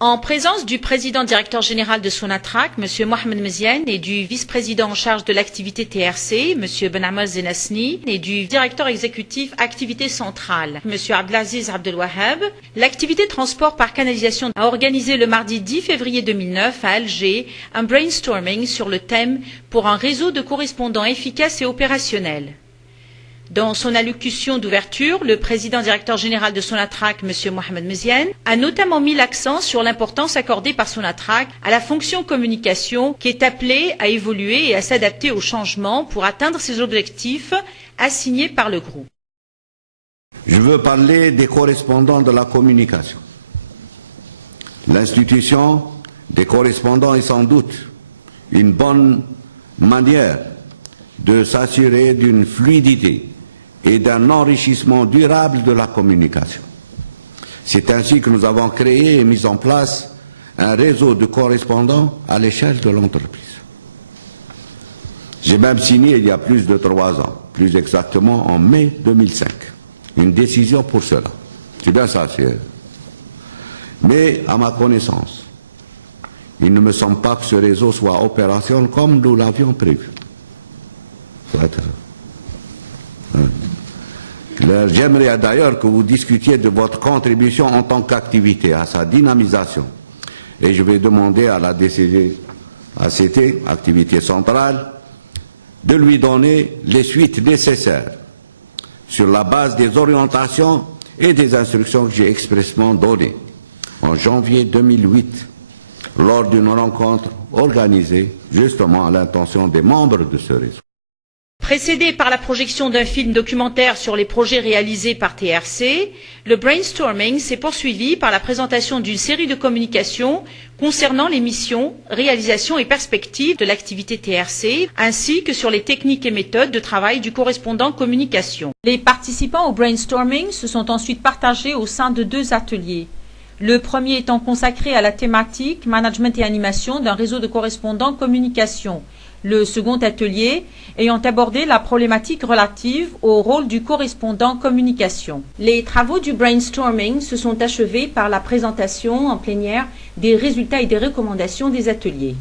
En présence du président directeur général de Sonatrach, M. Mohamed Meziane, et du vice-président en charge de l'activité TRC, M. Benhamel Zenasni, et du directeur exécutif activité centrale, M. Abdelaziz Abdelwahab, l'activité transport par canalisation a organisé le mardi 10 février 2009 à Alger un brainstorming sur le thème pour un réseau de correspondants efficace et opérationnel. Dans son allocution d'ouverture, le président directeur général de Sonatrach, M. Mohamed Meziane, a notamment mis l'accent sur l'importance accordée par Sonatrach à la fonction communication qui est appelée à évoluer et à s'adapter aux changements pour atteindre ses objectifs assignés par le groupe. Je veux parler des correspondants de la communication. L'institution des correspondants est sans doute une bonne manière de s'assurer d'une fluidité et d'un enrichissement durable de la communication. C'est ainsi que nous avons créé et mis en place un réseau de correspondants à l'échelle de l'entreprise. J'ai même signé il y a plus de 3 ans, plus exactement en mai 2005, une décision pour cela. C'est bien ça, mais à ma connaissance, il ne me semble pas que ce réseau soit opérationnel comme nous l'avions prévu. J'aimerais d'ailleurs que vous discutiez de votre contribution en tant qu'activité à sa dynamisation. Et je vais demander à la DCG-ACT, activité centrale, de lui donner les suites nécessaires sur la base des orientations et des instructions que j'ai expressément données en janvier 2008 lors d'une rencontre organisée justement à l'intention des membres de ce réseau. Précédé par la projection d'un film documentaire sur les projets réalisés par TRC, le brainstorming s'est poursuivi par la présentation d'une série de communications concernant les missions, réalisations et perspectives de l'activité TRC, ainsi que sur les techniques et méthodes de travail du correspondant communication. Les participants au brainstorming se sont ensuite partagés au sein de 2 ateliers. Le premier étant consacré à la thématique management et animation d'un réseau de correspondants communication. Le second atelier ayant abordé la problématique relative au rôle du correspondant communication. Les travaux du brainstorming se sont achevés par la présentation en plénière des résultats et des recommandations des ateliers.